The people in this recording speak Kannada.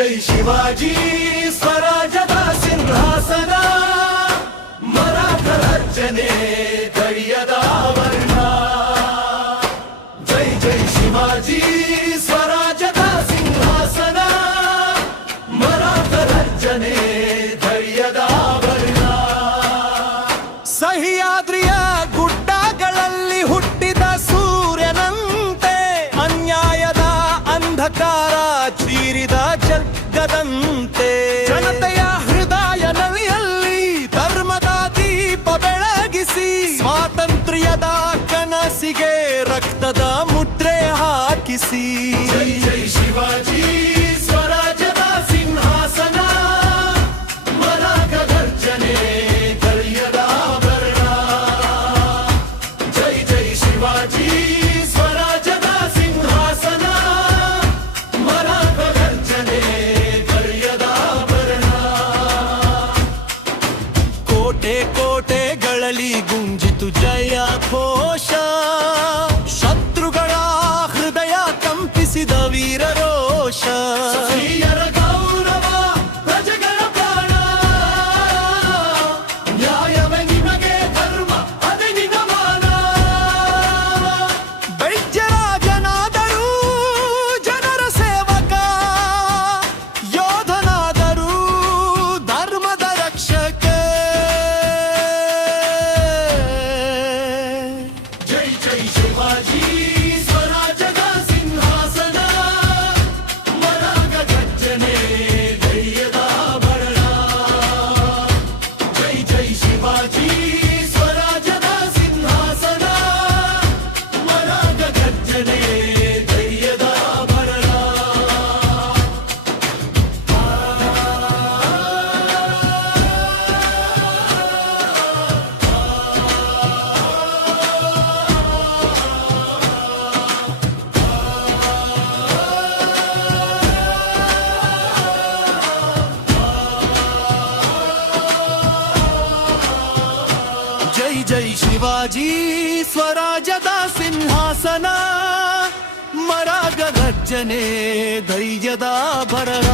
ಜೈ ಶಿವಾಜಿ ಸ್ವರಾಜದ ಸಿಂಹಾಸನ ಮರಾಠರ ಅರ್ಚನೆ ಧೈರ್ಯದ ವರ್ಣ ಜೈ ಜೈ ಶಿವಾಜಿ ಸ್ವರಾಜದ ಸಿಂಹಾಸನ ಮರಾಠರ ಅರ್ಚನೆ ಧೈರ್ಯದ ವರ್ಣ ಸಹ್ಯಾದ್ರಿಯ ಗುಡ್ಡಗಳಲ್ಲಿ ಹುಟ್ಟಿದ ಸೂರ್ಯನಂತೆ ಅನ್ಯಾಯದ ಅಂಧಕಾರ ಚೀರಿದ ಜಗ್ಗದಂತೆ ಜನತೆಯ ಹೃದಯ ನಲಿಯಲ್ಲಿ ಧರ್ಮದ ದೀಪ ಬೆಳಗಿಸಿ ಸ್ವಾತಂತ್ರ್ಯದ ಕನಸಿಗೆ ರಕ್ತದ ಮುದ್ರೆ ಹಾಕಿಸಿ ಜೈ ಜೈ ಶಿವಾಜಿ ಸ್ವರಾಜ್ಯದ ಸಿಂಹಾಸನ ಮರಾಠ ಗರ್ಜನೆ ಧೈರ್ಯದ ಆಭರಣ ಜೈ ಜೈ ಶಿವಾಜಿ ಸ್ವರಾಜ್ಯದ ಸಿಂಹಾಸನ ಮರಾಠ ಗರ್ಜನೆ ಧೈರ್ಯದ ಆಭರಣ ಕೋಟೆ ಕೋಟೆಗಳಲ್ಲಿ ಗುಂಜಿತು ಜಯ ಘೋಷ ಶತ್ರುಗಳ ಹೃದಯ ಕಂಪಿಸಿದ ವೀರ ರೋಷ ಸ್ತ್ರೀಯರ ಗೌರವ ಪ್ರಜೆಗಳ ಪ್ರಾಣ ನ್ಯಾಯವೇ ನಿಮಗೆ ಧರ್ಮ ಅದೇ ನಿಗಮಾನ ವೈದ್ಯರಾಜನಾದರೂ ಜನರ ಸೇವಕ ಯೋಧನಾದರೂ ಧರ್ಮದ ರಕ್ಷಕ ಜೈ ಜೈ ಶಿವಾಜಿ ಸ್ವರಾಜ್ಯದ ಸಿಂಹಾಸನ ಮರಾಠ ಗರ್ಜನೆ ಧೈರ್ಯದ ಆಭರಣ ಜೈ ಜೈ ಶಿವಾಜಿ ಸ್ವರಾಜ್ಯದ ಸಿಂಹಾಸನ ಮರಾಠ ಗರ್ಜನೆ ಧೈರ್ಯದ ಆಭರಣ ಜೈ ಜೈ ಶಿವಾಜಿ ಸ್ವರಾಜದ ಸಿಂಹಾಸನ ಮರಾಗ ಗರ್ಜನೆ ಧೈರ್ಯದ ಭರಣ